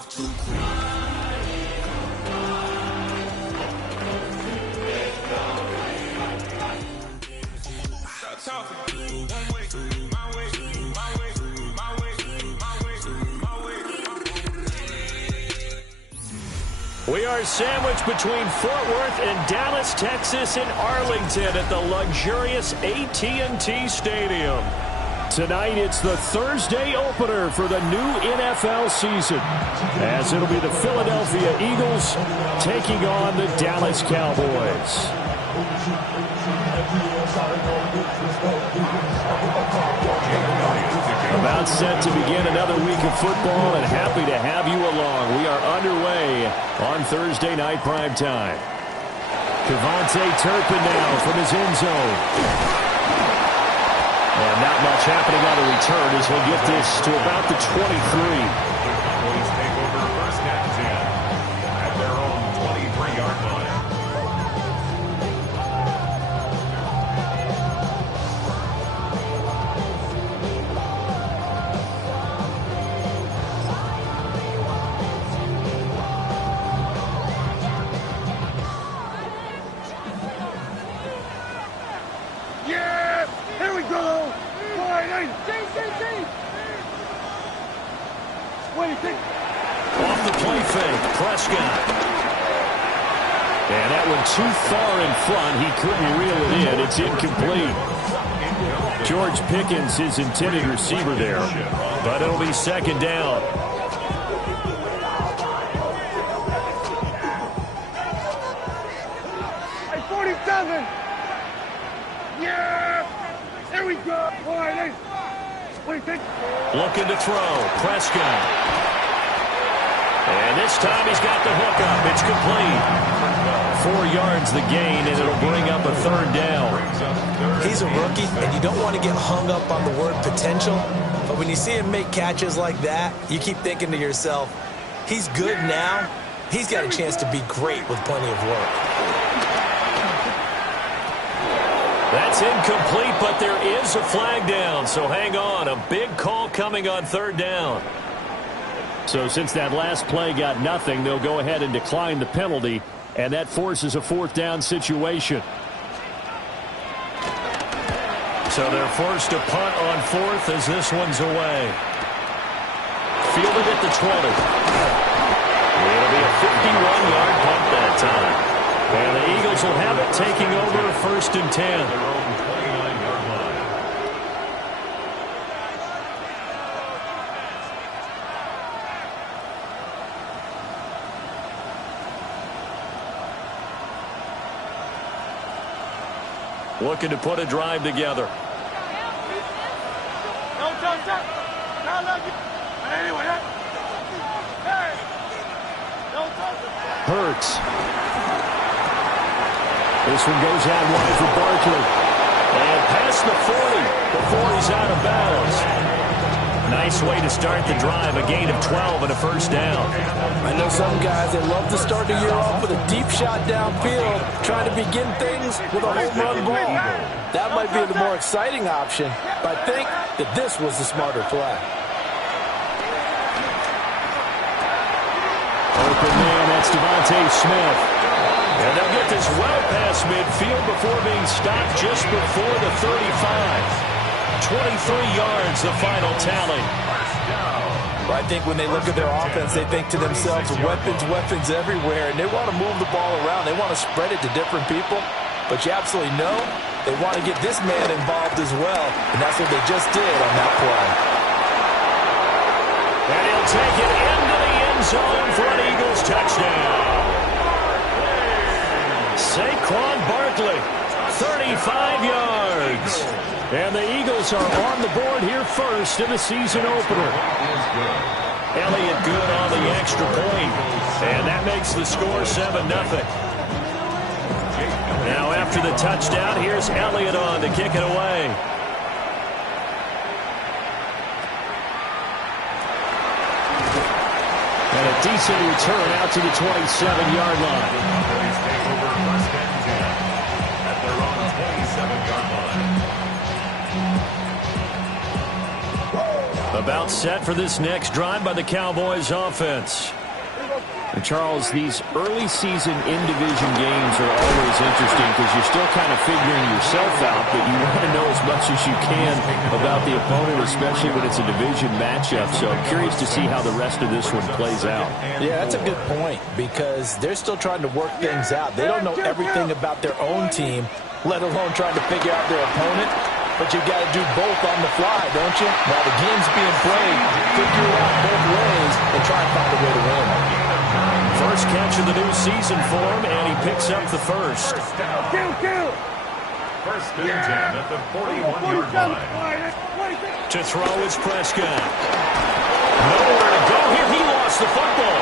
We are sandwiched between Fort Worth and Dallas, Texas, and Arlington at the luxurious AT&T Stadium. Tonight, it's the Thursday opener for the new NFL season, as it'll be the Philadelphia Eagles taking on the Dallas Cowboys. About set to begin another week of football, and happy to have you along. We are underway on Thursday night primetime. Kevontae Turpin now from his end zone. And not much happening on the return as he'll get this to about the 23. Cowboys take over first and 10 at their own 23-yard line. Off the play fake, Prescott. And that one too far in front. He couldn't reel it in. It's incomplete. George Pickens, his intended receiver there. But it'll be second down. Hey, 47. Yeah. There we go. All right, looking to throw. Prescott. And this time he's got the hook up. It's complete. 4 yards the gain, and it'll bring up a third down. He's a rookie, and you don't want to get hung up on the word potential. But when you see him make catches like that, you keep thinking to yourself, he's good now. He's got a chance to be great with plenty of work. That's incomplete, but there is a flag down, so hang on. A big call coming on third down. So since that last play got nothing, they'll go ahead and decline the penalty, and that forces a fourth down situation. So they're forced to punt on fourth as this one's away. Fielded at the 20. It'll be a 51-yard punt that time. And the Eagles will have it, taking over first and 10. Their own 29-yard line. Looking to put a drive together. Hurts. This one goes out wide for Barkley. And past the 40 before he's out of bounds. Nice way to start the drive. A gain of 12 and a first down. I know some guys that love to start the year off with a deep shot downfield, trying to begin things with a home run ball. That might be the more exciting option, but I think that this was the smarter play. Open man, that's Devontae Smith. And they'll get this well past midfield before being stopped just before the 35. 23 yards, the final tally. Well, I think when they look at their offense, they think to themselves, weapons everywhere, and they want to move the ball around. They want to spread it to different people. But you absolutely know they want to get this man involved as well, and that's what they just did on that play. And he'll take it into the end zone for an Eagles touchdown. Saquon Barkley, 35 yards. And the Eagles are on the board here first in the season opener. Elliott good on the extra point. And that makes the score 7-0. Now after the touchdown, here's Elliott on to kick it away. And a decent return out to the 27-yard line. About set for this next drive by the Cowboys offense. And Charles, these early season in-division games are always interesting because you're still kind of figuring yourself out, but you want to know as much as you can about the opponent, especially when it's a division matchup. So I'm curious to see how the rest of this one plays out. Yeah, that's a good point because they're still trying to work things out. They don't know everything about their own team, let alone trying to figure out their opponent. But you've got to do both on the fly, don't you? While the game's being played, figure it out both ways and try and find a way to win. First catch of the new season for him, and he picks up the first. Kill. First and 10 at the 41-yard line. To throw is Prescott. Nowhere to go here. He lost the football.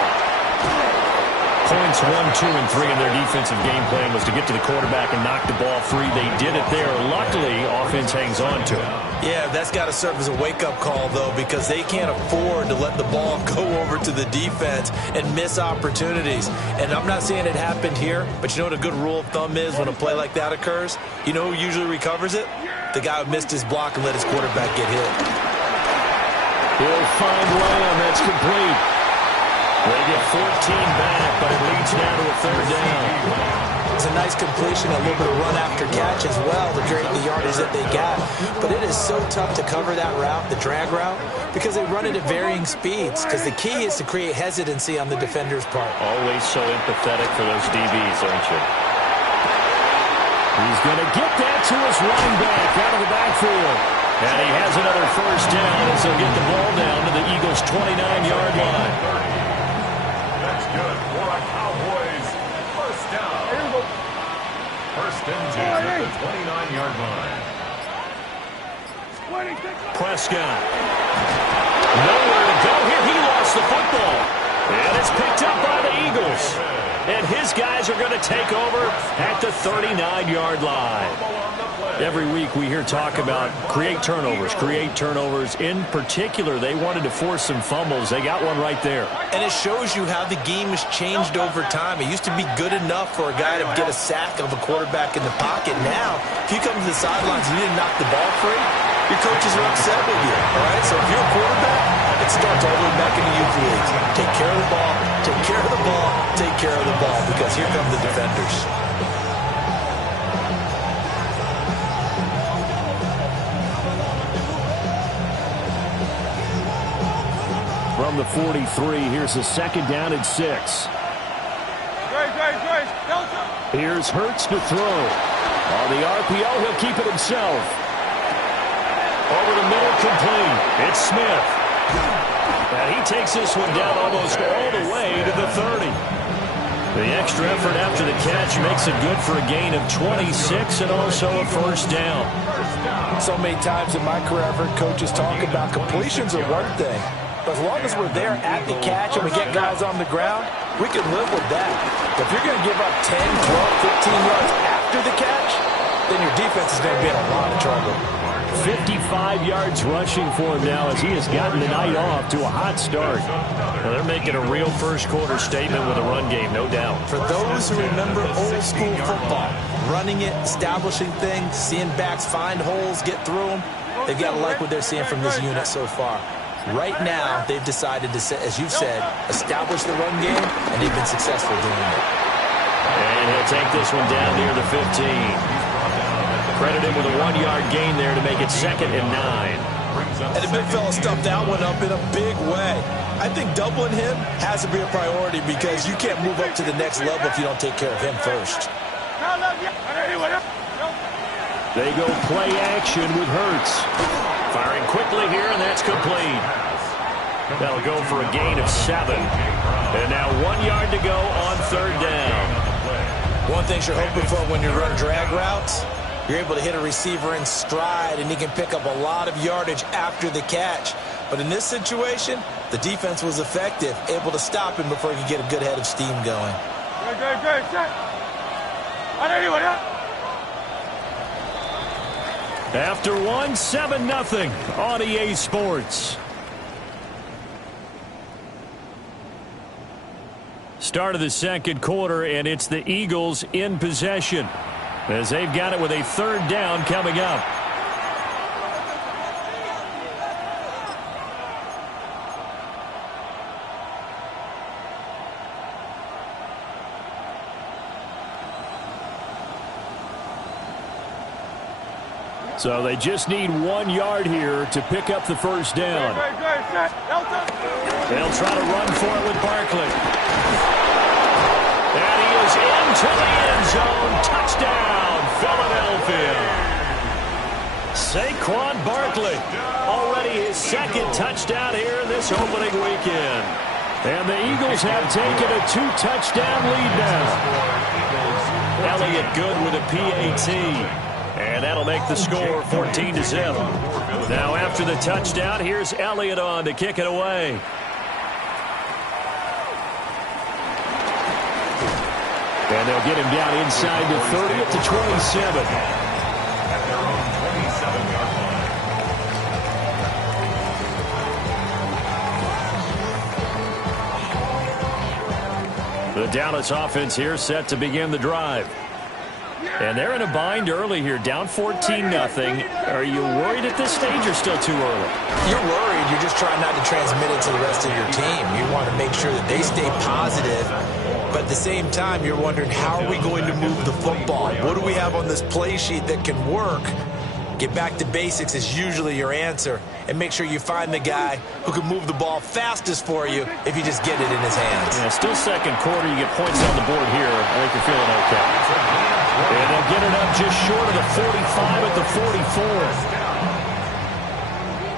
Points 1, 2, and 3 in their defensive game plan was to get to the quarterback and knock the ball free. They did it there. Luckily, offense hangs on to it. Yeah, that's got to serve as a wake-up call, though, because they can't afford to let the ball go over to the defense and miss opportunities. And I'm not saying it happened here, but you know what a good rule of thumb is when a play like that occurs? You know who usually recovers it? The guy who missed his block and let his quarterback get hit. He'll find Lamb. That's complete. They get 14 back, but it leads now to a third down. It's a nice completion, a little bit of run after catch as well to create the yardage that they got. But it is so tough to cover that route, the drag route, because they run it at varying speeds. Because the key is to create hesitancy on the defender's part. Always so empathetic for those DBs, aren't you? He's going to get that to his running back out of the backfield. And he has another first down as he'll get the ball down to the Eagles' 29-yard line. Good for a Cowboys first down. First and 10 at the 29-yard line. Prescott. Nowhere to go here. He lost the football. And it's picked up by the Eagles. And his guys are going to take over at the 39-yard line. Every week we hear talk about create turnovers. In particular, they wanted to force some fumbles. They got one right there. And it shows you how the game has changed over time. It used to be good enough for a guy to get a sack of a quarterback in the pocket. Now, if you come to the sidelines and you didn't knock the ball free, your coaches are upset with you. All right? So if you're a quarterback, it starts all the way back in the youth leagues. Take care of the ball, take care of the ball, take care of the ball, because here come the defenders. From the 43, here's a second down and 6. Here's Hurts to throw. On the RPO, he'll keep it himself. Over the middle, complete. It's Smith. And he takes this one down almost all the way to the 30. The extra effort after the catch makes it good for a gain of 26 and also a first down. So many times in my career, I've heard coaches talk about completions are one thing. But as long as we're there at the catch and we get guys on the ground, we can live with that. But if you're going to give up 10, 12, 15 yards after the catch, then your defense is going to be in a lot of trouble. 55 yards rushing for him now as he has gotten the night off to a hot start. Well, they're making a real first-quarter statement with a run game, no doubt. For those who remember old-school football, running it, establishing things, seeing backs find holes, get through them, they've got to like what they're seeing from this unit so far. Right now, they've decided to, as you've said, establish the run game, and they've been successful doing it. And he'll take this one down near the 15. Credit him with a 1-yard gain there to make it 2nd and 9. And the big fella stuffed that one up in a big way. I think doubling him has to be a priority because you can't move up to the next level if you don't take care of him first. They go play action with Hurts. Firing quickly here, and that's complete. That'll go for a gain of 7. And now 1 yard to go on third down. One thing you're hoping for when you run drag routes, you're able to hit a receiver in stride, and he can pick up a lot of yardage after the catch. But in this situation, the defense was effective, able to stop him before he could get a good head of steam going. After one, 7-0 on EA Sports. Start of the second quarter, and it's the Eagles in possession as they've got it with a third down coming up. So they just need 1 yard here to pick up the first down. They'll try to run for it with Barkley. And he is into the end zone. Touchdown, Philadelphia. Saquon Barkley, already his second touchdown here in this opening weekend. And the Eagles have taken a 2-touchdown lead now. Elliott good with a PAT. And that'll make the score 14-0. Now after the touchdown, here's Elliott on to kick it away. And they'll get him down inside the 30 at the 27. At their own 27-yard line. The Dallas offense here set to begin the drive. And they're in a bind early here, down 14-0. Are you worried at this stage or still too early? You're worried. You're just trying not to transmit it to the rest of your team. You want to make sure that they stay positive. But at the same time, you're wondering, how are we going to move the football? What do we have on this play sheet that can work? Get back to basics is usually your answer. And make sure you find the guy who can move the ball fastest for you if you just get it in his hands. Yeah, still second quarter. You get points on the board here. I think you're feeling okay. And they'll get it up just short of the 45 at the 44.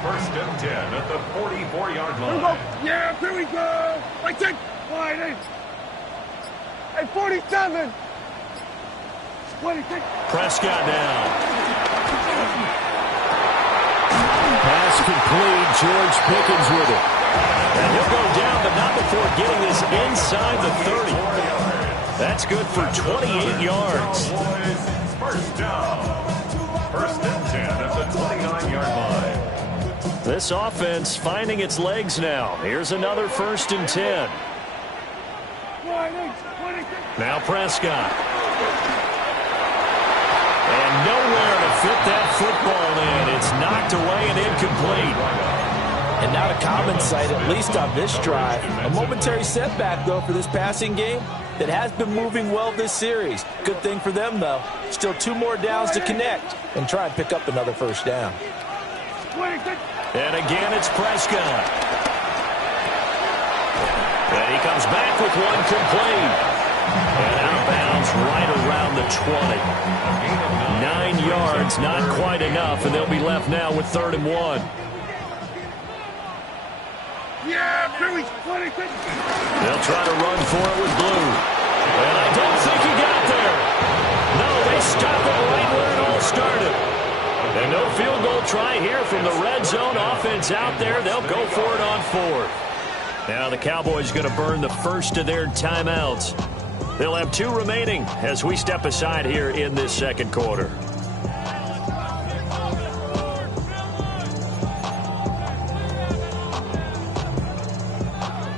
First and 10 at the 44-yard line. Yeah, here we go. I take wide eight. Hey, 47. 26. Prescott down. Pass complete. George Pickens with it. And he'll go down, but not before getting this inside the 30. That's good for 28 yards. First down. First and 10 at the 29-yard line. This offense finding its legs now. Here's another first and 10. Now Prescott. And nowhere to fit that football in. It's knocked away and incomplete. And not a common sight, at least on this drive. A momentary setback, though, for this passing game that has been moving well this series. Good thing for them, though. Still 2 more downs to connect and try and pick up another first down. And again, it's Prescott. And he comes back with one complete. And out of bounds right around the 20. 9 yards, not quite enough, and they'll be left now with 3rd and 1. Yeah, Billy, 26. They'll try to run for it with Blue. And I don't think he got there. No, they stop it right where it all started. And no field goal try here from the red zone offense out there. They'll go for it on 4th. Now the Cowboys going to burn the first of their timeouts. They'll have 2 remaining as we step aside here in this second quarter.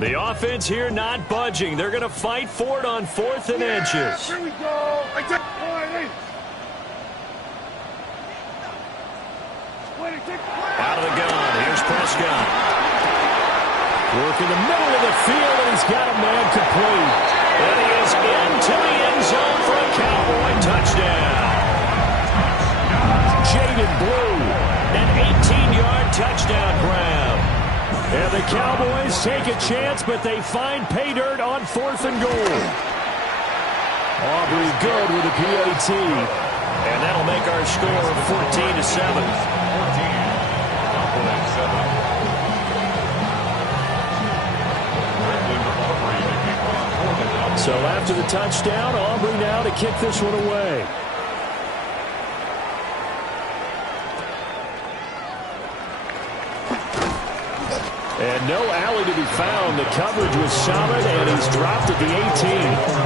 The offense here not budging. They're going to fight for it on 4th and inches. Here we go. I take wide eight. 26. Out of the gun. Here's Prescott. Work in the middle of the field, and he's got a man complete. And he is into the end zone for a Cowboy touchdown. Jaden Blue, an 18-yard touchdown grab. And the Cowboys take a chance, but they find pay dirt on 4th and goal. Aubrey good with a PAT. And that'll make our score 14-7. So after the touchdown, Aubrey now to kick this one away. And no alley to be found. The coverage was solid, and he's dropped at the 18.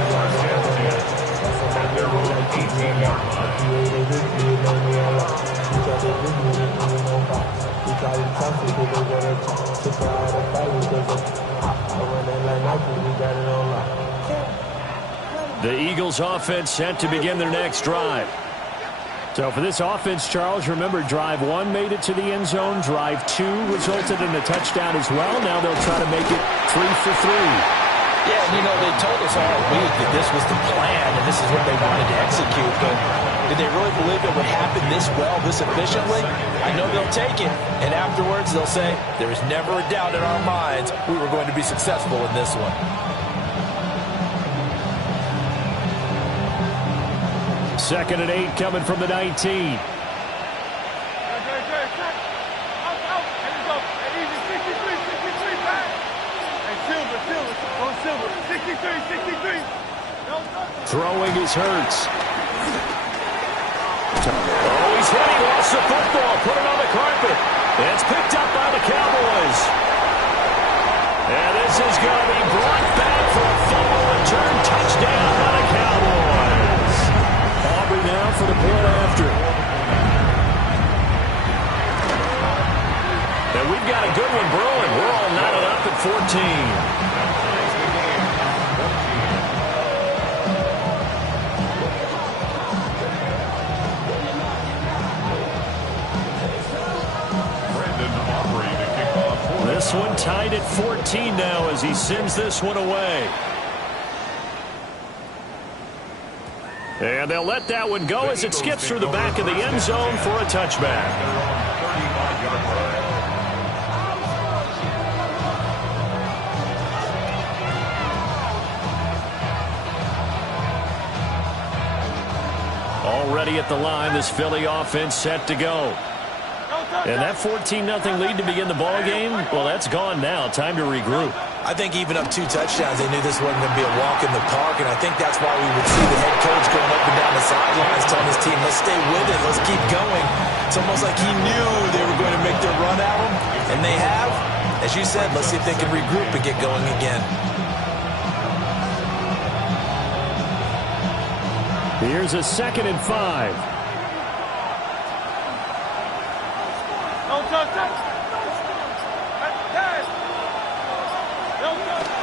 The Eagles offense set to begin their next drive. So for this offense, Charles, remember, drive 1 made it to the end zone. Drive 2 resulted in a touchdown as well. Now they'll try to make it 3 for 3. Yeah, and you know, they told us all week that this was the plan and this is what they wanted to execute. But Did they really believe it would happen this well, this efficiently? I know they'll take it, and afterwards they'll say, there was never a doubt in our minds we were going to be successful in this one. Second and 8 coming from the 19. Throwing is Hurts. Oh, he's hit. He lost the football. Put it on the carpet. It's picked up by the Cowboys. And this is going to be brought back for a fumble return touchdown by the Cowboys. Aubrey now for the point after. And we've got a good one brewing. We're all knotted up at 14. This one tied at 14 now as he sends this one away. And they'll let that one go as it skips through the back of the end zone for a touchback. Already at the line, this Philly offense set to go. And that 14-0 lead to begin the ball game, well, that's gone now. Time to regroup. I think even up 2 touchdowns, they knew this wasn't going to be a walk in the park, and I think that's why we would see the head coach going up and down the sidelines telling his team, let's stay with it, let's keep going. It's almost like he knew they were going to make their run at him, and they have. As you said, let's see if they can regroup and get going again. Here's a 2nd and 5.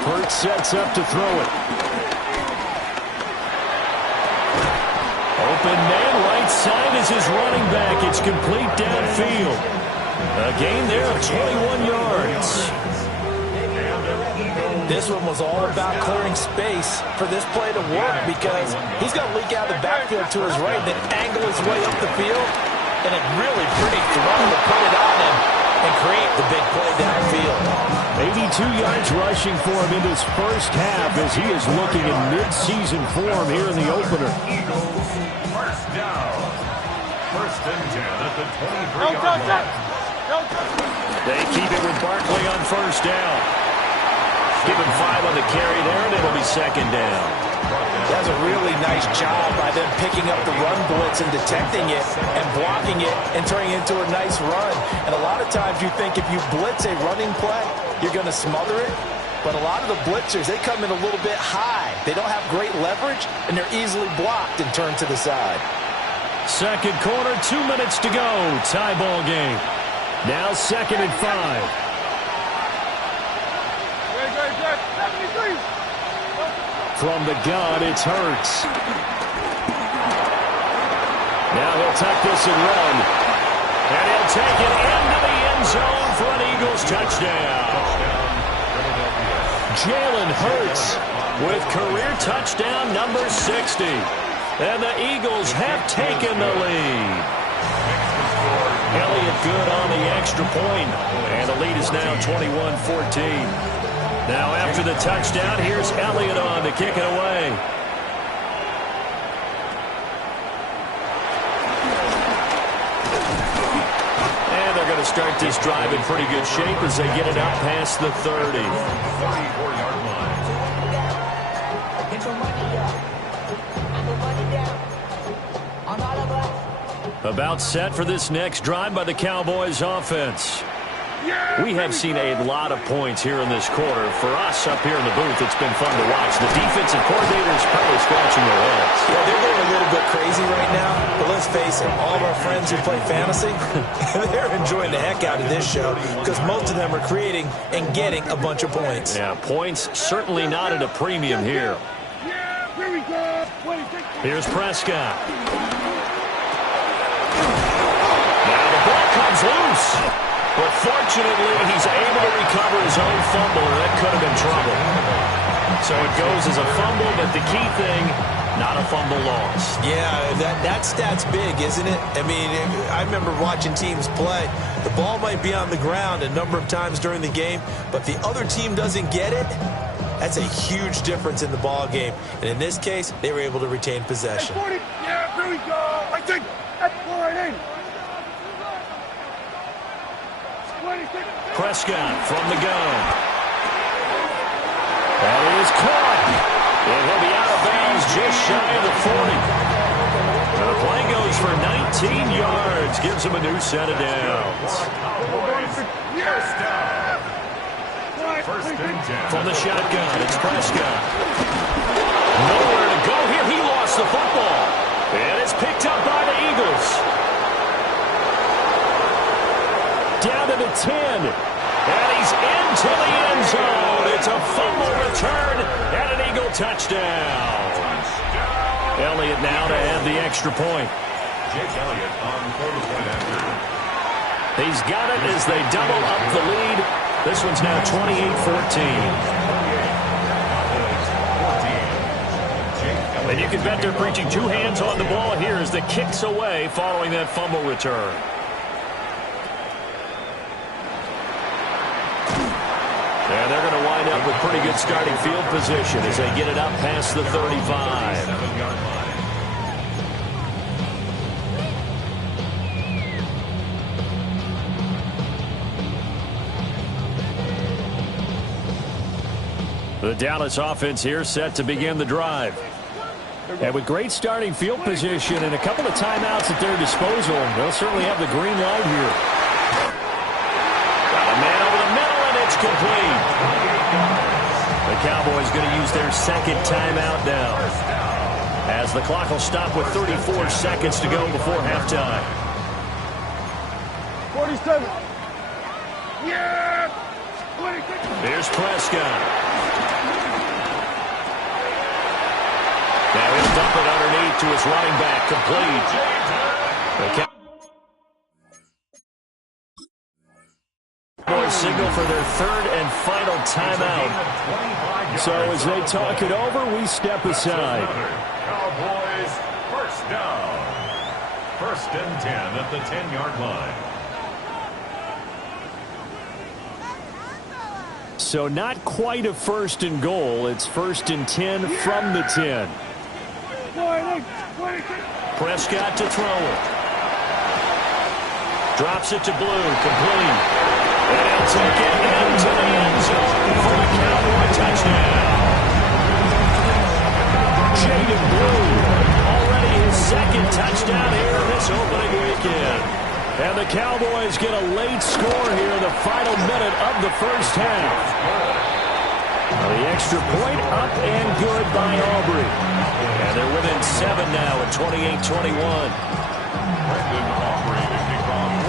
Hurts sets up to throw it. Open man right side is his running back. It's complete downfield. A gain there of 21 yards. This one was all about clearing space for this play to work because he's going to leak out the backfield to his right, then angle his way up the field, and a really pretty throw to put it on him and create the big play downfield. 82 yards rushing for him in this first half as he is looking in mid-season form here in the opener. First down. First and 10 at the 23-yard line. They keep it with Barkley on first down. Give him 5 on the carry there, and it'll be 2nd down. That's a really nice job by them picking up the run blitz and detecting it and blocking it and turning it into a nice run. And a lot of times you think if you blitz a running play, you're going to smother it. But a lot of the blitzers, they come in a little bit high. They don't have great leverage, and they're easily blocked and turned to the side. Second quarter, 2 minutes to go. Tie ball game. Now 2nd and 5. From the gun, it's Hurts. Now he'll tuck this and run. And he'll take it into the end zone for an Eagles touchdown. Jalen Hurts with career touchdown number 60. And the Eagles have taken the lead. Elliott good on the extra point. And the lead is now 21-14. Now after the touchdown, here's Elliott on to kick it away. And they're going to start this drive in pretty good shape as they get it out past the 30. 34-yard line. About set for this next drive by the Cowboys offense. We have seen a lot of points here in this quarter. For us up here in the booth, it's been fun to watch. The defensive coordinators probably scratching their heads. Yeah, they're going a little bit crazy right now. But let's face it, all of our friends who play fantasy, they're enjoying the heck out of this show because most of them are creating and getting a bunch of points. Yeah, points certainly not at a premium here. Here's Prescott. Now the ball comes loose. But fortunately, he's able to recover his own fumble, or that could have been trouble. So it goes as a fumble, but the key thing, Not a fumble loss. Yeah, that stat's big, isn't it? I mean, I remember watching teams play. The ball might be on the ground a number of times during the game, but the other team doesn't get it. That's a huge difference in the ball game. And in this case, they were able to retain possession. Yeah, here we go. I think that's right in. Prescott from the gun. That is caught. And he'll be out of bounds just shy of the 40. And the play goes for 19 yards. Gives him a new set of downs. First and 10. From the shotgun, it's Prescott. Nowhere to go here. He lost the football. And it's picked up by the Eagles. Down to the 10. And he's into the end zone. It's a fumble return and an Eagle touchdown. Elliott now to add the extra point. Jake Elliott on quarter-point after. He's got it as they double up the lead. This one's now 28-14. And you can bet they're preaching two hands on the ball here as the kicks away following that fumble return. And they're going to wind up with pretty good starting field position as they get it up past the 35. The Dallas offense here set to begin the drive. And with great starting field position and a couple of timeouts at their disposal, they'll certainly have the green light here. Got a man over the middle, and it's complete. The Cowboys going to use their second timeout now, as the clock will stop with 34 seconds to go before halftime. 47. Yeah! 26. Here's Prescott. Now he'll dump it underneath to his running back, complete. The Cowboys signal for their third and final timeout. So as they talk it over, we step aside. Cowboys first down. First and 10 at the 10-yard line. So not quite a first and goal. It's first and 10 from the 10. Prescott to throw it. Drops it to Blue, complete. And he'll take it into the end zone for a Cowboy touchdown. Jaden Blue, already his second touchdown here this opening weekend. And the Cowboys get a late score here in the final minute of the first half. The extra point up and good by Aubrey. And they're within 7 now at 28-21.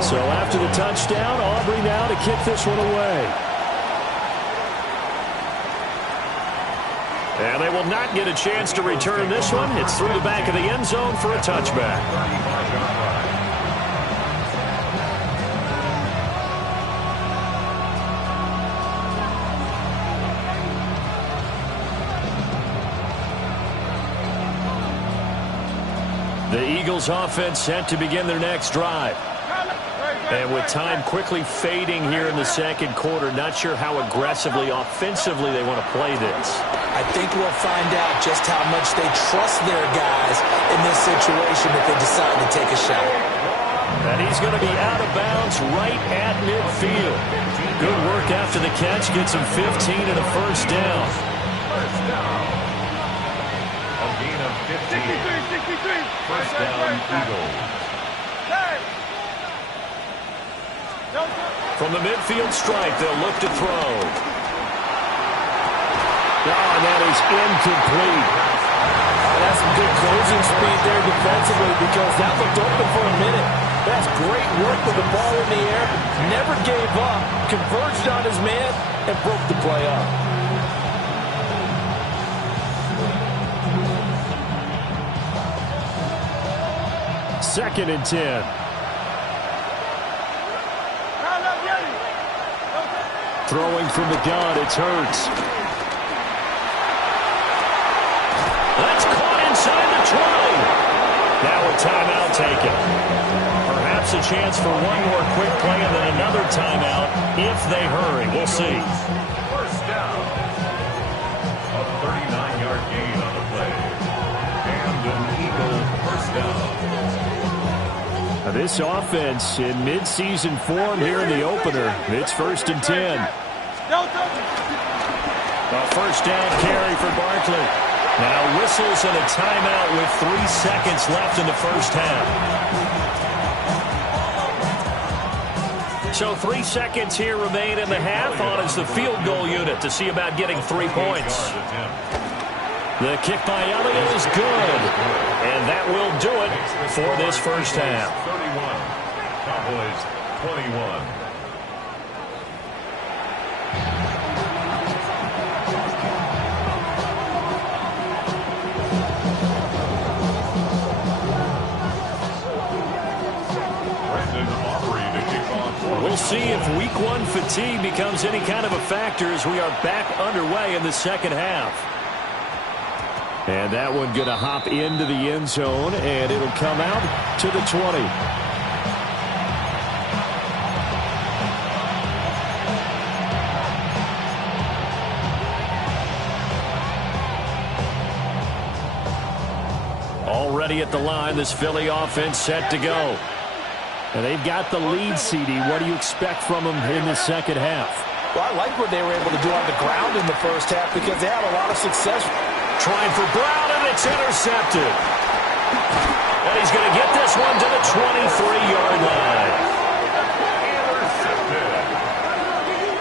So after the touchdown, Aubrey now to kick this one away. And they will not get a chance to return this one. It's through the back of the end zone for a touchback. The Eagles offense set to begin their next drive. And with time quickly fading here in the second quarter, not sure how aggressively, offensively they want to play this. I think we'll find out just how much they trust their guys in this situation if they decide to take a shot. And he's going to be out of bounds right at midfield. Good work after the catch. Gets him 15 and a first down. First down. A gain of 15. 63. First down, Eagles. From the midfield stripe, they'll look to throw. Oh, and that is incomplete. That's some good closing speed there defensively because that looked open for a minute. That's great work with the ball in the air. Never gave up. Converged on his man and broke the play up. Second and 10. Throwing from the gun, it's Hurts. That's caught inside Now a timeout taken. Perhaps a chance for one more quick play and then another timeout if they hurry. We'll see. First down. A 39-yard gain on the play. And an Eagle first down. This offense in midseason form here in the opener. It's 1st and 10. A first down carry for Barkley. Now whistles and a timeout with 3 seconds left in the first half. So 3 seconds here remain in the half. On is the field goal unit to see about getting 3 points. The kick by Elliott is good. And that will do it for this first half. 31. Cowboys 21. We'll see if week 1 fatigue becomes any kind of a factor as we are back underway in the second half. And that one going to hop into the end zone, and it'll come out to the 20. Already at the line, this Philly offense set to go. And they've got the lead, CD. What do you expect from them in the second half? Well, I like what they were able to do on the ground in the first half because they had a lot of success. Trying for Brown, and it's intercepted. And he's going to get this one to the 23-yard line. Intercepted.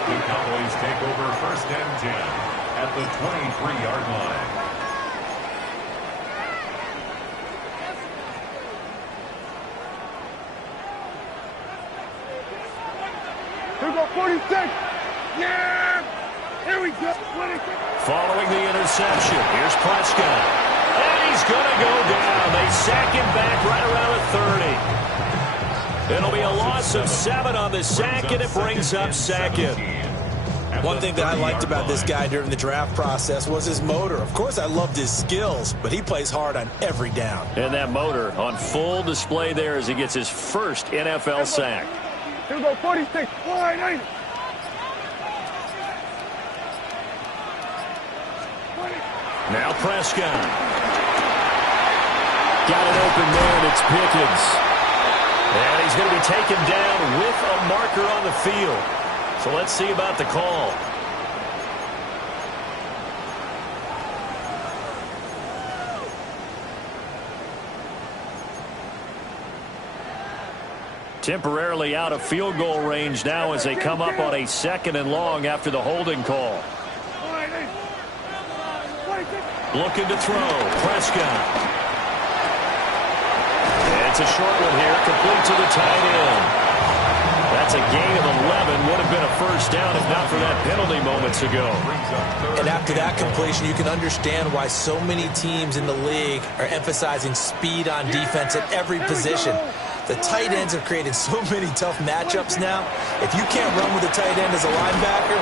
The Cowboys take over 1st and 10 at the 23-yard line. Here we go, 46. Yeah! Here we go, 26. Following the interception, here's Prescott. And he's going to go down. They sack him back right around the 30. It'll be a loss of 7 on the sack, and it brings up 2nd. One thing that I liked about this guy during the draft process was his motor. Of course, I loved his skills, but he plays hard on every down. And that motor on full display there as he gets his first NFL sack. Here we go, 46. Wide 80. Now Prescott. Got an open man. It's Pickens. And he's going to be taken down with a marker on the field. So let's see about the call. Temporarily out of field goal range now as they come up on a 2nd and long after the holding call. Looking to throw. Prescott. And it's a short one here. Complete to the tight end. That's a gain of 11. Would have been a first down if not for that penalty moments ago. And after that completion, you can understand why so many teams in the league are emphasizing speed on defense at every position. The tight ends have created so many tough matchups now. If you can't run with a tight end as a linebacker.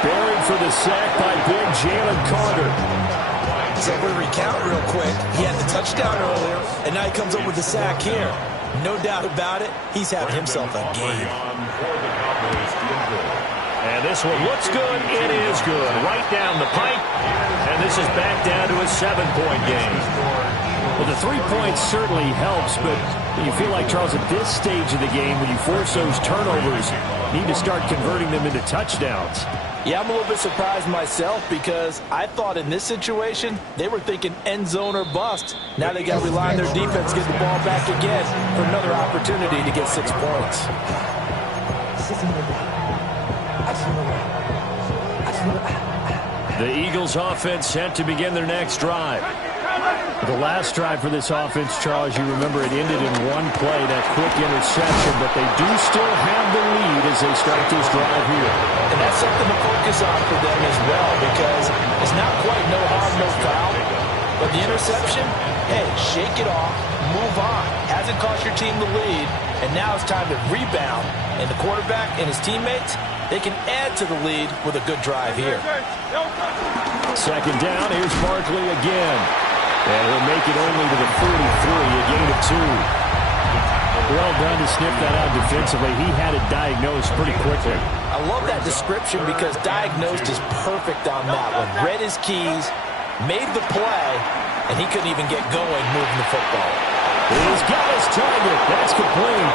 Buried for the sack by big Jalen Carter. So we're going to recount real quick. He had the touchdown earlier, and now he comes up with the sack here. No doubt about it, he's having himself a game. And this one looks good. It is good. Right down the pipe. And this is back down to a 7-point game. Well, the 3 points certainly helps, but you feel like, Charles, at this stage of the game, when you force those turnovers, you need to start converting them into touchdowns. Yeah, I'm a little bit surprised myself because I thought in this situation they were thinking end zone or bust. Now they got to rely on their defense to get the ball back again for another opportunity to get 6 points. The Eagles offense set to begin their next drive. The last drive for this offense, Charles, you remember it ended in one play, that quick interception, but they do still have the lead as they start this drive here. And that's something to focus on for them as well because it's not quite no harm, no foul. But the interception, hey, shake it off, move on. Hasn't cost your team the lead, and now it's time to rebound. And the quarterback and his teammates, they can add to the lead with a good drive here. Second down, here's Barkley again. And he'll make it only to the 43, a gain of 2. Well done to sniff that out defensively. He had it diagnosed pretty quickly. I love that description because diagnosed is perfect on that one. Read his keys, made the play, and he couldn't even get going moving the football. He's got his target. That's complete.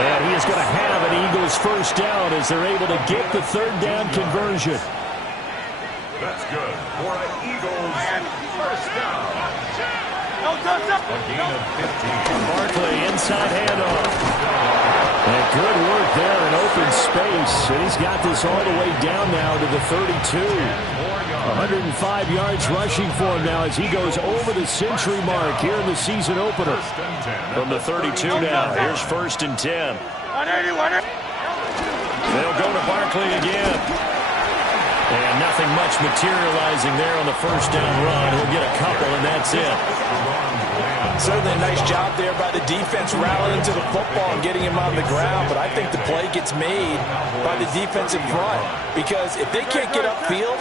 And he is going to have an Eagles first down as they're able to get the third down conversion. That's good for an Eagles first down. A gain of 15. Barkley inside handoff. And good work there in open space. And he's got this all the way down now to the 32. 105 yards rushing for him now as he goes over the century mark here in the season opener. From the 32 now, here's 1st and 10. They'll go to Barkley again. And nothing much materializing there on the first down run. He'll get a couple, and that's it. Certainly a nice job there by the defense rallying to the football and getting him on the ground, but I think the play gets made by the defensive front because if they can't get upfield,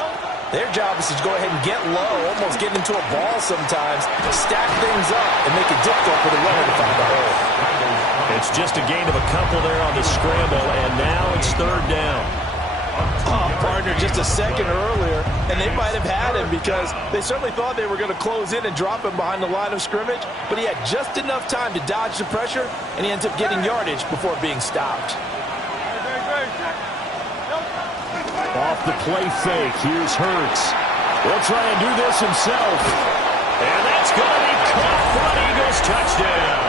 their job is to go ahead and get low, almost get into a ball sometimes, stack things up, and make it difficult for the runner to find the hole. It's just a gain of a couple there on the scramble, and now it's third down. Oh, partner, just a second earlier, and they might have had him because they certainly thought they were going to close in and drop him behind the line of scrimmage, but he had just enough time to dodge the pressure, and he ends up getting yardage before being stopped. Off the play fake, here's Hurts. Will try and do this himself. And that's going to be caught for an Eagles touchdown.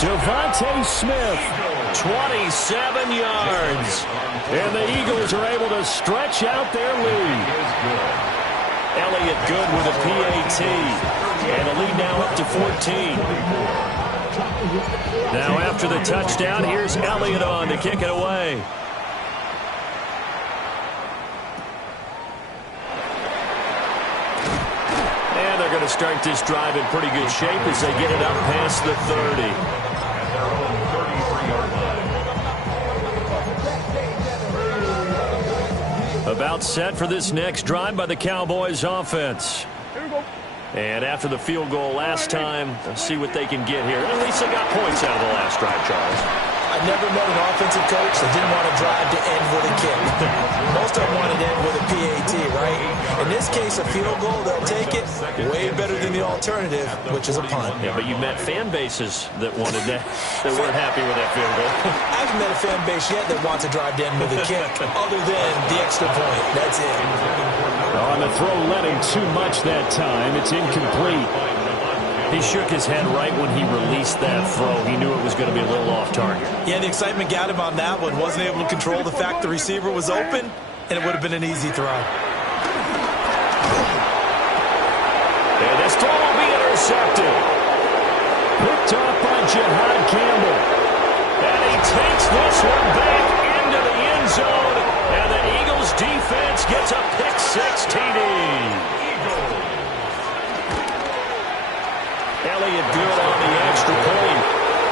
Devontae Smith, 27 yards. And the Eagles are able to stretch out their lead. Elliott good with a PAT. And a lead now up to 14. Now after the touchdown, here's Elliott on to kick it away. And they're going to start this drive in pretty good shape as they get it up past the 30. About set for this next drive by the Cowboys offense. And after the field goal last time, let's see what they can get here. At least they got points out of the last drive, Charles. I never met an offensive coach that didn't want to drive to end with a kick. Most of them wanted to end with a PAT, right? In this case, a field goal, they'll take it. Way better than the alternative, which is a punt. Yeah, but you met fan bases that wanted that, that weren't happy with that field goal. I haven't met a fan base yet that wants to drive to end with a kick, other than the extra point. That's it. On the throw, letting too much that time. It's incomplete. He shook his head right when he released that throw. He knew it was going to be a little off target. Yeah, the excitement got him on that one. Wasn't able to control the fact the receiver was open, and it would have been an easy throw. And this throw will be intercepted. Picked up by Jihad Campbell. And he takes this one back into the end zone. And the Eagles defense gets a pick-6 TD. Elliott good on the extra point.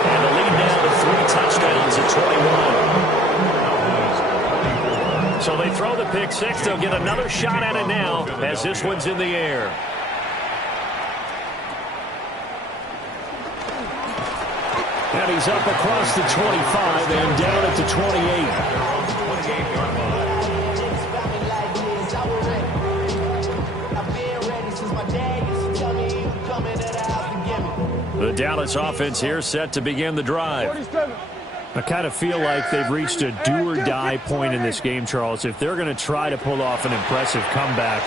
And the lead now to 3 touchdowns at 21. So they throw the pick-6. They'll get another shot at it now as this one's in the air. And he's up across the 25 and down at the 28. The Dallas offense here set to begin the drive. I kind of feel like they've reached a do-or-die point in this game, Charles. If they're going to try to pull off an impressive comeback,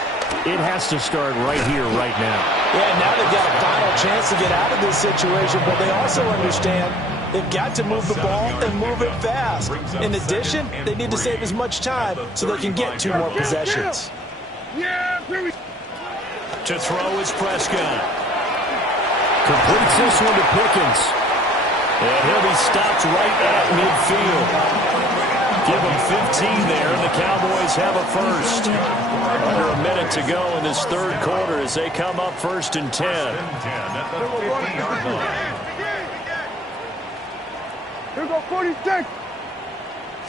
it has to start right here, right now. Yeah, now they've got a final chance to get out of this situation, but they also understand they've got to move the ball and move it fast. In addition, they need to save as much time so they can get 2 more possessions. To throw is Prescott. Completes this one to Pickens. And he'll be stopped right at midfield. Give him 15 there, and the Cowboys have a first. Under a minute to go in this third quarter as they come up 1st and 10. Here we go, 46.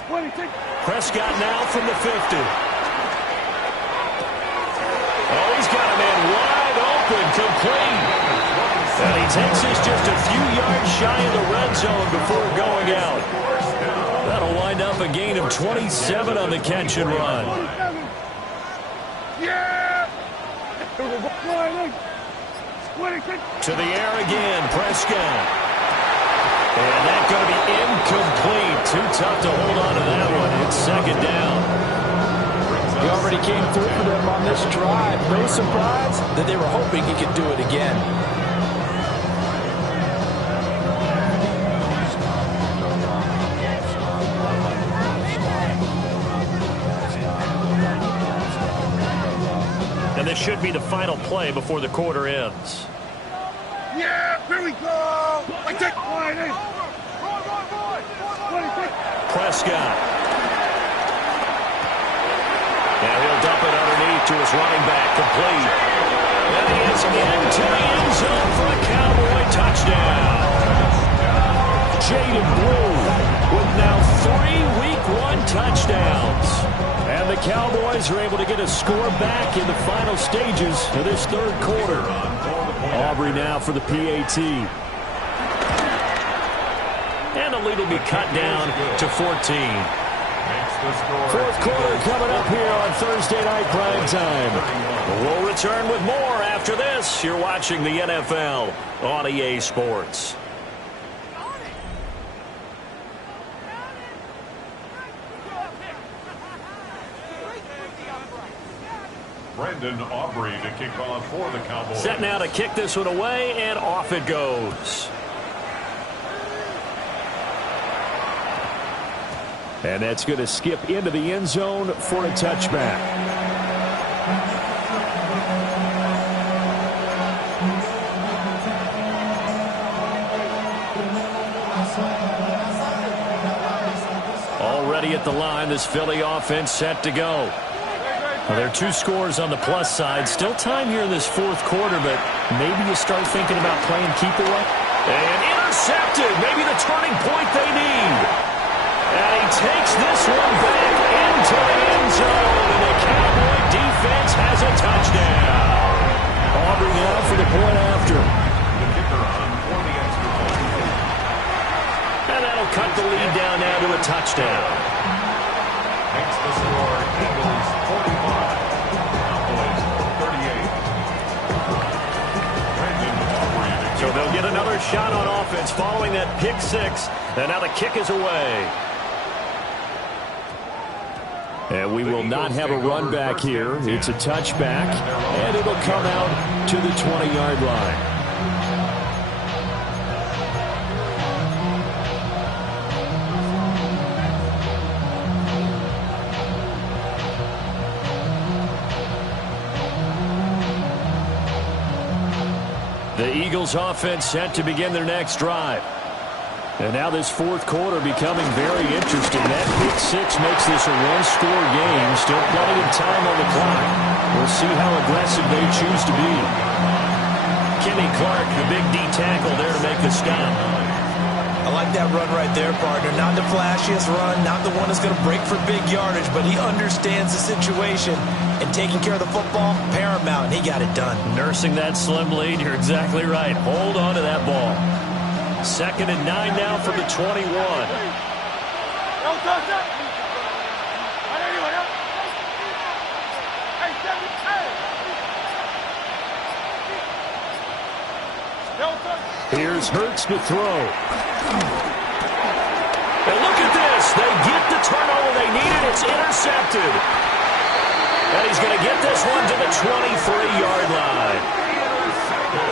26. Prescott now from the 50. Oh, he's got a man wide open. Texas just a few yards shy of the red zone before going out. That'll wind up a gain of 27 on the catch and run. Yeah! To the air again, Prescott. And that's going to be incomplete. Too tough to hold on to that one. It's second down. He already came through for them on this drive. No surprise that they were hoping he could do it again. And this should be the final play before the quarter ends. Yeah, here we go. I take line in. Prescott. Now he'll dump it underneath to his running back, complete. And he is into the end zone for a Cowboy touchdown. Jaden Blue with now 3 Week 1 touchdowns. And the Cowboys are able to get a score back in the final stages of this third quarter. Aubrey now for the PAT. And the lead will be cut down to 14. Fourth quarter coming up here on Thursday Night Prime Time. We'll return with more after this. You're watching the NFL on EA Sports. Brendan Aubrey to kick off for the Cowboys. Set now to kick this one away, and off it goes. And that's going to skip into the end zone for a touchback. Already at the line, this Philly offense set to go. Well, there are 2 scores on the plus side. Still time here in this fourth quarter, but maybe you start thinking about playing keep away. And intercepted. Maybe the turning point they need. And he takes this one back into the end zone. And the Cowboy defense has a touchdown. Aubrey now for the point after. The kicker on for the extra point. And that'll cut the lead down now to a touchdown. Makes the score Eagles 45, Cowboys 38. So they'll get another shot on offense following that pick 6. And now the kick is away. And we will not have a run back here. It's a touchback, and it'll come out to the 20-yard line. The Eagles offense set to begin their next drive. And now this fourth quarter becoming very interesting. That pick 6 makes this a one-score game. Still plenty of time on the clock. We'll see how aggressive they choose to be. Kenny Clark, the big D tackle there to make the stop. I like that run right there, partner. Not the flashiest run, not the one that's going to break for big yardage, but he understands the situation, and taking care of the football, paramount, and he got it done. Nursing that slim lead, you're exactly right. Hold on to that ball. 2nd and 9 now for the 21. Here's Hurts to throw. And look at this. They get the turnover they needed. It's intercepted. And he's going to get this one to the 23-yard line.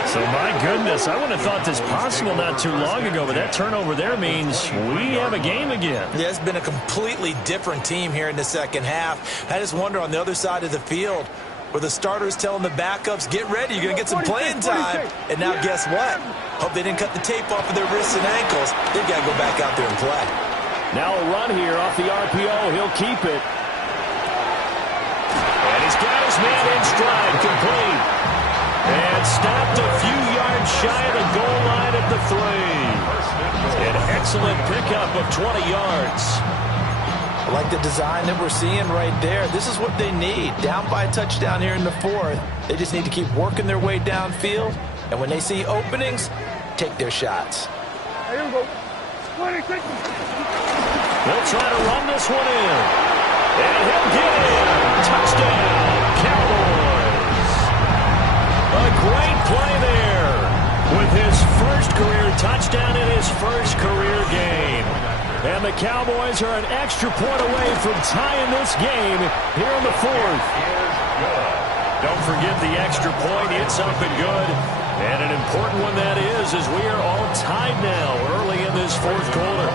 So, my goodness, I wouldn't have thought this possible not too long ago, but that turnover there means we have a game again. Yeah, it's been a completely different team here in the second half. I just wonder on the other side of the field where the starters telling the backups, get ready, you're going to get some playing time. And now guess what? Hope they didn't cut the tape off of their wrists and ankles. They've got to go back out there and play. Now a run here off the RPO. He'll keep it. And he's got his man in stride, complete. And stopped a few yards shy of the goal line at the 3. An excellent pickup of 20 yards. I like the design that we're seeing right there. This is what they need. Down by a touchdown here in the 4th. They just need to keep working their way downfield. And when they see openings, take their shots. Here we go. 26. They'll try to run this one in. And he'll get in. Touchdown, Cowboys. A great play there with his first career touchdown in his first career game. And the Cowboys are an extra point away from tying this game here in the fourth. Don't forget the extra point. It's up and good. And an important one that is, as we are all tied now early in this fourth quarter.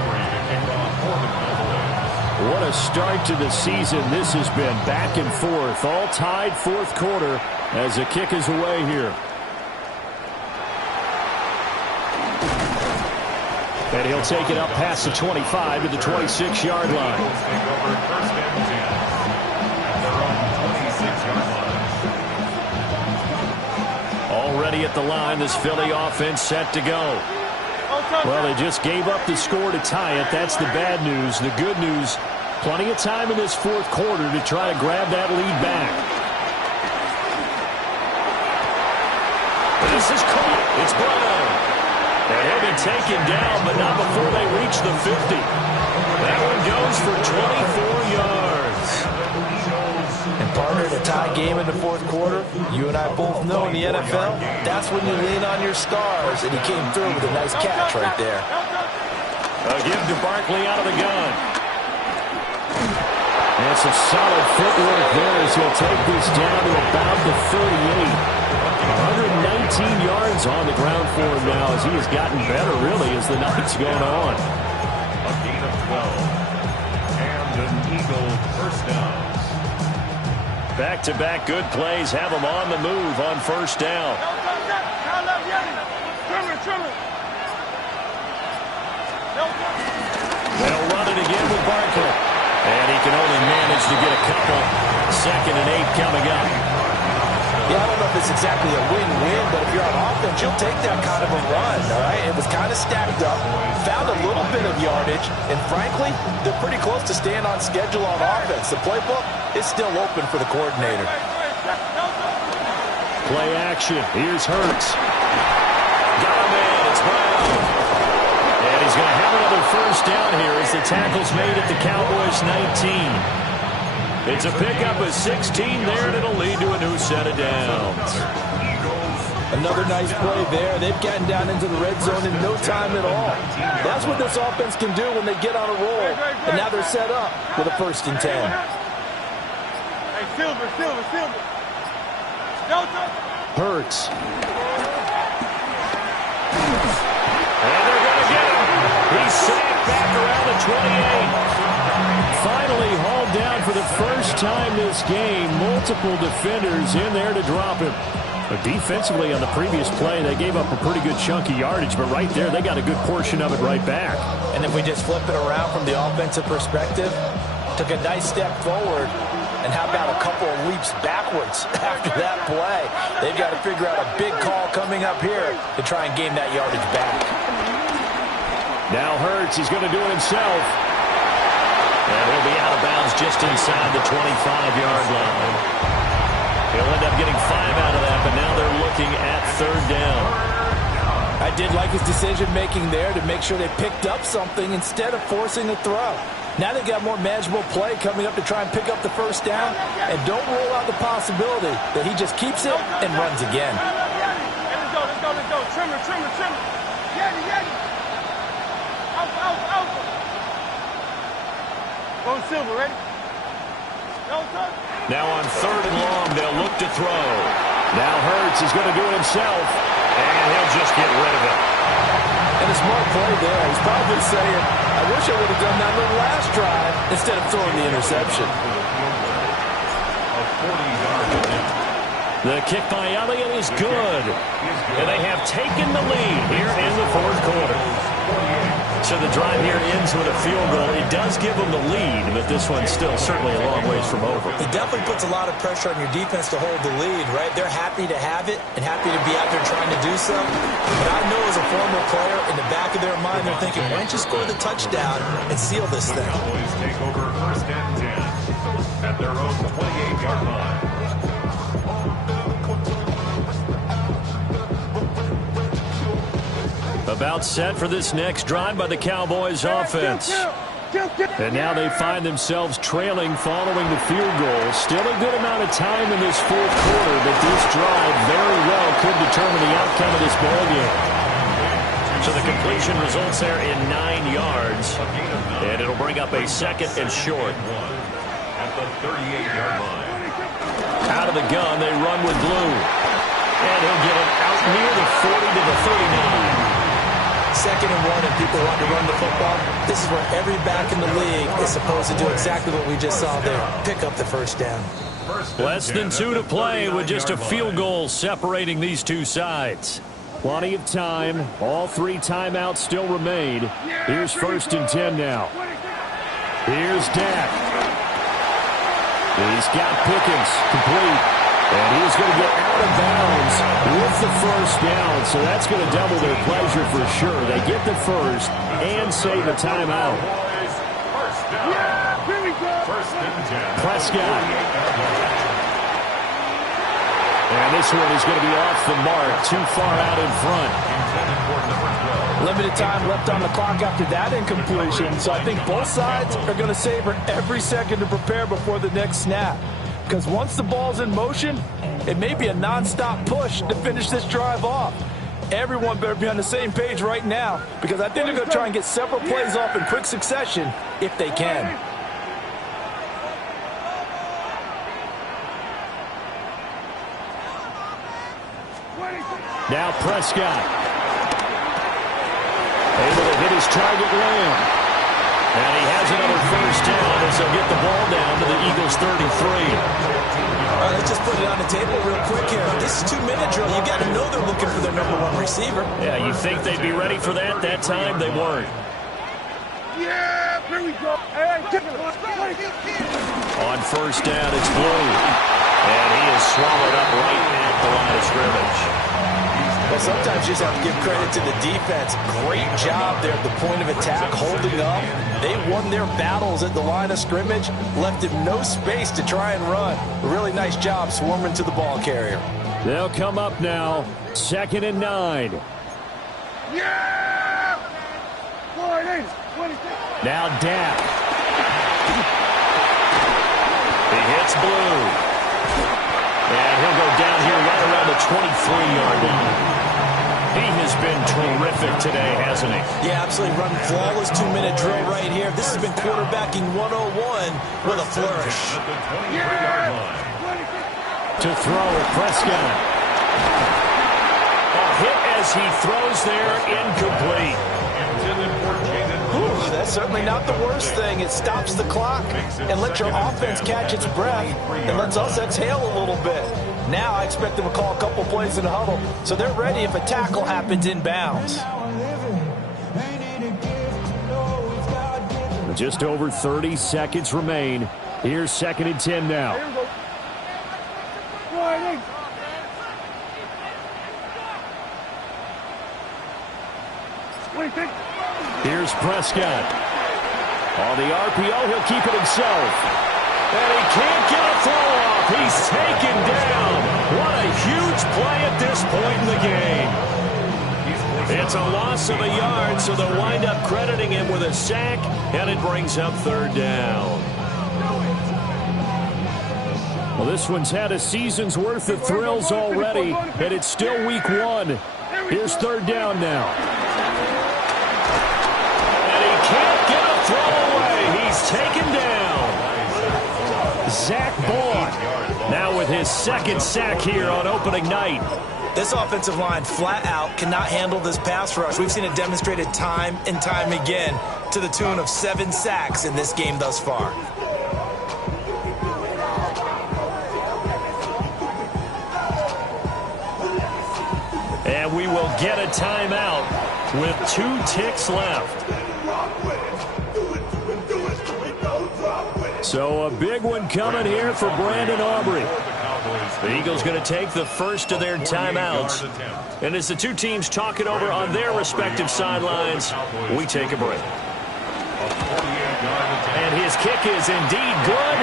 What a start to the season this has been. Back and forth, all tied fourth quarter as the kick is away here. And he'll take it up past the 25 to the 26-yard line. Already at the line, this Philly offense set to go. Well, they just gave up the score to tie it. That's the bad news. The good news, plenty of time in this fourth quarter to try to grab that lead back. This is caught. It's Brown. And he'll be taken down, but not before they reach the 50. That one goes for 24 yards. And partner, in a tie game in the fourth quarter, you and I both know in the NFL, that's when you lean on your stars, and he came through with a nice catch right there. A give to Barkley out of the gun. And some solid footwork there as he'll take this down to about the 38. 119 yards on the ground for him now as he has gotten better, really, as the night's going on. A gain of 12. And an Eagle first down. Back-to-back good plays have him on the move on first down. They'll run it again with Barkley. And he can only manage to get a couple. 2nd and 8 coming up. Yeah, I don't know if it's exactly a win-win, but if you're on offense, you'll take that kind of a run, all right? It was kind of stacked up, found a little bit of yardage, and frankly, they're pretty close to staying on schedule on offense. The playbook is still open for the coordinator. Play action. Here's Hurts. Got him in. It's Brown. And he's going to have another first down here as the tackle's made at the Cowboys 19. It's a pickup of 16 there, and it'll lead to a new set of downs. Another nice play there. They've gotten down into the red zone in no time at all. That's what this offense can do when they get on a roll. And now they're set up with a 1st and 10. Hey, Silver. Hurts. And they're going to get him. He's sacked back around the 28. Finally hauled down for the first time this game. Multiple defenders in there to drop him. But defensively on the previous play, they gave up a pretty good chunk of yardage. But right there, they got a good portion of it right back. And if we just flip it around from the offensive perspective, took a nice step forward, and how about a couple of leaps backwards after that play? They've got to figure out a big call coming up here to try and gain that yardage back. Now Hurts, he's going to do it himself. And he'll be out of bounds just inside the 25-yard line. He'll end up getting 5 out of that, but now they're looking at 3rd down. I did like his decision-making there to make sure they picked up something instead of forcing a throw. Now they've got more manageable play coming up to try and pick up the first down, and don't rule out the possibility that he just keeps it and runs again. Let's go. Trimmer. Yeti. Out. Go Silver, ready? Now on 3rd and long, they'll look to throw. Now Hurts is going to do it himself, and he'll just get rid of it. And a smart play there. He's probably saying, I wish I would have done that on the last drive instead of throwing the interception. The kick by Elliott is good. And they have taken the lead here in the fourth quarter. So the drive here ends with a field goal. It does give them the lead, but this one's still certainly a long ways from over. It definitely puts a lot of pressure on your defense to hold the lead, right? They're happy to have it and happy to be out there trying to do so. But I know as a former player, in the back of their mind, they're thinking, why don't you score the touchdown and seal this thing? Cowboys take over 1st and 10 at their own 28-yard line. About set for this next drive by the Cowboys offense. And now they find themselves trailing following the field goal. Still a good amount of time in this fourth quarter, but this drive very well could determine the outcome of this ballgame. So the completion results there in 9 yards, and it'll bring up a second and short. At the 38-yard line. Out of the gun, they run with Blue. And he'll get it out near the 40 to the 39. 2nd and 1, and people want to run the football. This is where every back in the league is supposed to do exactly what we just saw there. Pick up the first down. Less than 2 to play with just a field goal separating these two sides. Plenty of time. All 3 timeouts still remain. Here's 1st and 10 now. Here's Dak. He's got Pickens complete. And he's going to get out of bounds with the first down. So that's going to double their pleasure for sure. They get the first and save a timeout. First down. First and 10. Prescott. And this one is going to be off the mark. Too far out in front. Limited time left on the clock after that incompletion. So I think both sides are going to savor every second to prepare before the next snap. Because once the ball's in motion, it may be a nonstop push to finish this drive off. Everyone better be on the same page right now, because I think they're going to try and get several plays off in quick succession if they can. Now Prescott. Able to hit his target Lamb. And he has another first down as they'll get the ball down to the Eagles' 33. All right, let's just put it on the table real quick here. This is 2-minute drill. You got to know they're looking for their number 1 receiver. Yeah, you think they'd be ready for that? That time they weren't. Yeah, here we go. On first down, it's Blue. And he is swallowed up right at the line of scrimmage. Well, sometimes you just have to give credit to the defense. Great job there at the point of attack, holding up. They won their battles at the line of scrimmage, left him no space to try and run. A really nice job swarming to the ball carrier. They'll come up now, 2nd and 9. Yeah! Now Dak. He hits Blue. And he'll go down here right around the 23-yard line. He has been terrific today, hasn't he? Yeah, absolutely. Running flawless 2-minute drill right here. This has been quarterbacking 101 with a flourish. To throw, Prescott. A hit as he throws there, incomplete. Whew, that's certainly not the worst thing. It stops the clock and lets your offense catch its breath and lets us exhale a little bit. Now I expect them to call a couple plays in the huddle, so they're ready if a tackle happens in bounds. Just over 30 seconds remain. Here's 2nd and 10 now. Here's Prescott. On the RPO, he'll keep it himself. And he can't get a throw off. He's taken down. What a huge play at this point in the game. It's a loss of a yard, so they'll wind up crediting him with a sack, and it brings up 3rd down. Well, this one's had a season's worth of thrills already, and it's still week 1. Here's 3rd down now. And he can't get a throw away. He's taken down. Zach Bond now with his 2nd sack here on opening night. This offensive line flat out cannot handle this pass rush. We've seen it demonstrated time and time again to the tune of 7 sacks in this game thus far. And we will get a timeout with 2 ticks left. So a big one coming here for Brandon Aubrey. The Eagles going to take the first of their timeouts. And as the two teams talk it over on their respective sidelines, we take a break. And his kick is indeed good.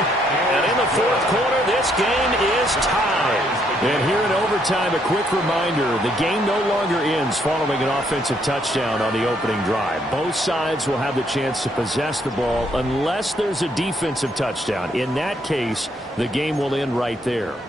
And in the fourth quarter, this game is tied. And here in overtime, a quick reminder, the game no longer ends following an offensive touchdown on the opening drive. Both sides will have the chance to possess the ball unless there's a defensive touchdown. In that case, the game will end right there.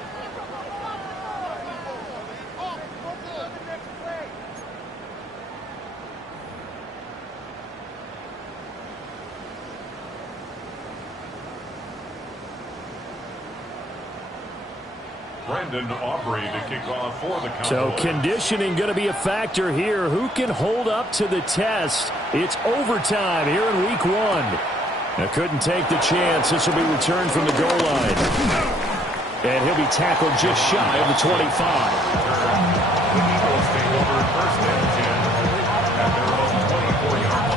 Aubrey to kick off for the Cowboys. So conditioning going to be a factor here. Who can hold up to the test? It's overtime here in week 1. Now couldn't take the chance. This will be returned from the goal line. And he'll be tackled just shy of the 25. The Eagles take over first and 10 at their own 24-yard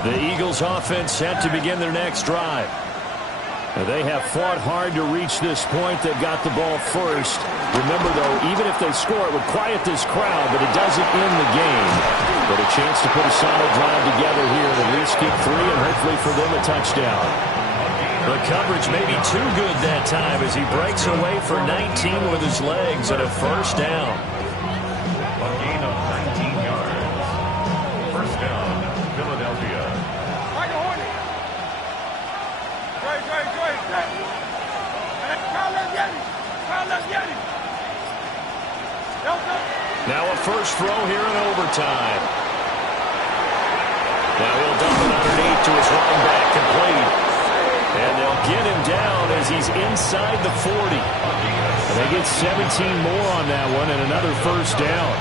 line. The Eagles offense set to begin their next drive. They have fought hard to reach this point. They've got the ball first. Remember, though, even if they score, it would quiet this crowd, but it doesn't end the game. But a chance to put a solid drive together here and at least get 3 and hopefully for them a touchdown. The coverage may be too good that time as he breaks away for 19 with his legs and a first down. A gain of 19 yards. First down, Philadelphia. Now a first throw here in overtime. Now he'll dump it underneath to his running back, complete. And they'll get him down as he's inside the 40. And they get 17 more on that one and another first down.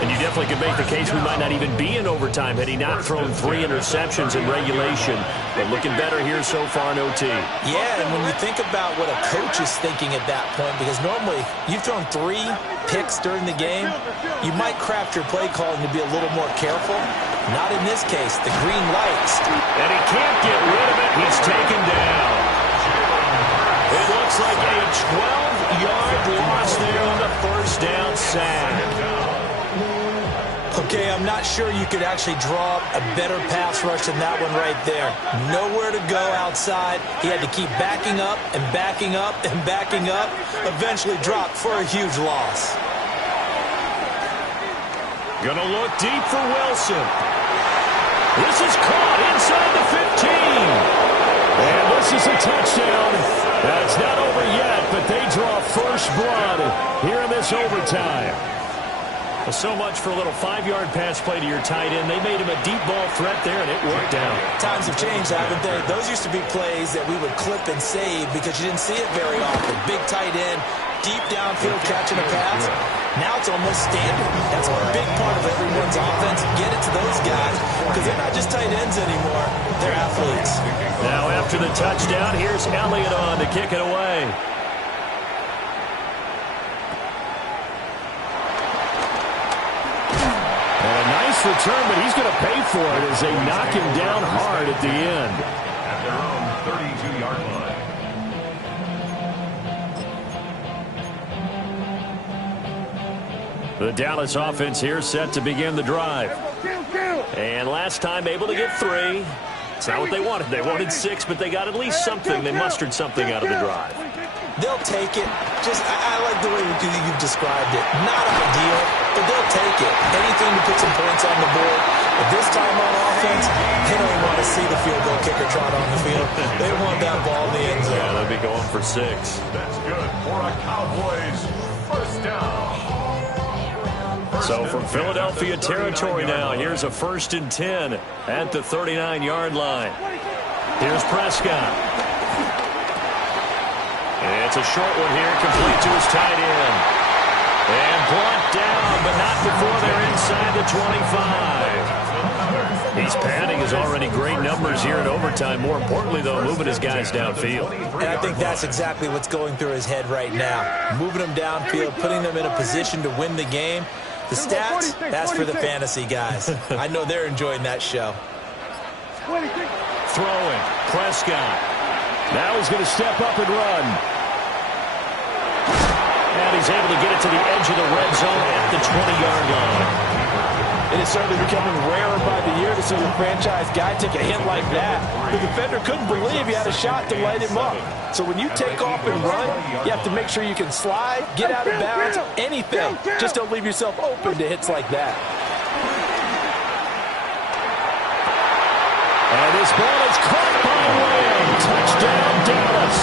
And you definitely could make the case we might not even be in overtime had he not thrown 3 interceptions in regulation. But looking better here so far in OT. Yeah, and when you think about what a coach is thinking at that point, because normally you've thrown 3 picks during the game, you might craft your play calling to be a little more careful. Not in this case. The green lights. And he can't get rid of it. He's taken down. It looks like a 12-yard loss there on the first down sack. Okay, I'm not sure you could actually draw a better pass rush than that one right there. Nowhere to go outside. He had to keep backing up and backing up and backing up. Eventually dropped for a huge loss. Gonna look deep for Wilson. This is caught inside the 15. And this is a touchdown. That's not over yet, but they draw first blood here in this overtime. Well, so much for a little 5-yard pass play to your tight end. They made him a deep ball threat there, and it worked out. Times have changed, haven't they? Those used to be plays that we would clip and save because you didn't see it very often. Big tight end, deep downfield catching a pass. Now it's almost standard. That's a big part of everyone's offense. Get it to those guys because they're not just tight ends anymore. They're athletes. Now after the touchdown, here's Elliott on to kick it away. Return, but he's going to pay for it as they knock him down hard at the end. At their own 32-yard line. The Dallas offense here set to begin the drive. And last time able to get 3. It's not what they wanted. They wanted 6, but they got at least something. They mustered something out of the drive. They'll take it. I like the way you've described it. Not ideal, but they'll take it. Anything to put some points on the board. But this time on offense, they don't want to see the field goal kicker trot on the field. They want that ball in the end zone. Yeah, they'll be going for 6. That's good for a Cowboys first down. So from Philadelphia territory now, here's a 1st and 10 at the 39-yard line. Here's Prescott. It's a short one here, complete to his tight end. And brought down, but not before they're inside the 25. He's padding his already great numbers here in overtime. More importantly, though, moving his guys downfield. And I think that's exactly what's going through his head right now. Moving them downfield, putting them in a position to win the game. The stats, that's for the fantasy guys. I know they're enjoying that show. Throwing, Prescott. Now he's going to step up and run. And he's able to get it to the edge of the red zone at the 20-yard line. It is certainly becoming rarer by the year to see your franchise guy take a hit like that. The defender couldn't believe he had a shot to light him up. So when you take off and run, you have to make sure you can slide, get out of bounds, anything. Just don't leave yourself open to hits like that. And this ball is caught by Lamb. Touchdown, Dallas.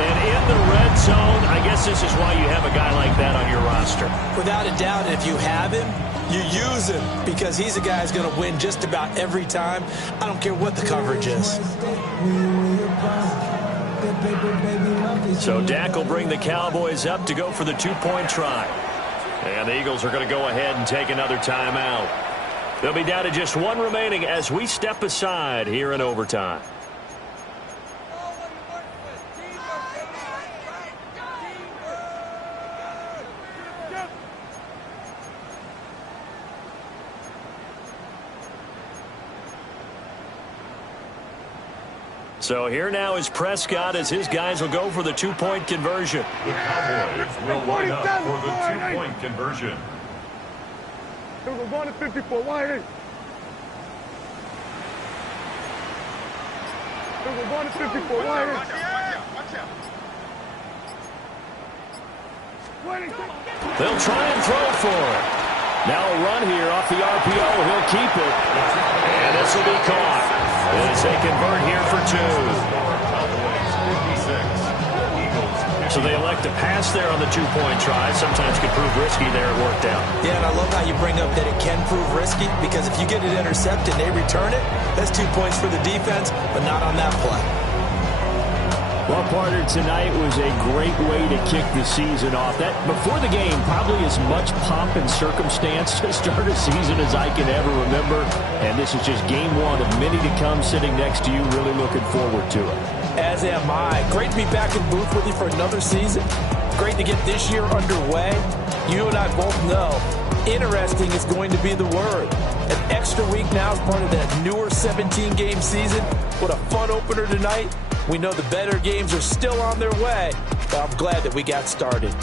And in the red zone, I guess this is why you have a guy like that on your roster. Without a doubt, if you have him, you use him because he's a guy who's going to win just about every time. I don't care what the coverage is. So Dak will bring the Cowboys up to go for the two-point try. And the Eagles are going to go ahead and take another timeout. They'll be down to just one remaining as we step aside here in overtime. So here now is Prescott as his guys will go for the two-point conversion. The Cowboys will line up for the two-point conversion. Here we go, going to 54, wide in. Here we go, going to 54, wide in. Watch out. They'll try and throw for it. Now a run here off the RPO. He'll keep it. And this will be caught. As they convert here for two. So they elect to pass there on the two-point try. Sometimes could prove risky there. It worked out. Yeah, and I love how you bring up that it can prove risky because if you get it intercepted and they return it, that's 2 points for the defense, but not on that play. Well, partner, tonight was a great way to kick the season off. That before the game, probably as much pomp and circumstance to start a season as I can ever remember. And this is just game one of many to come sitting next to you. Really looking forward to it. As am I. Great to be back in booth with you for another season. Great to get this year underway. You and I both know interesting is going to be the word. An extra week now is part of that newer 17-game season. What a fun opener tonight. We know the better games are still on their way, but I'm glad that we got started.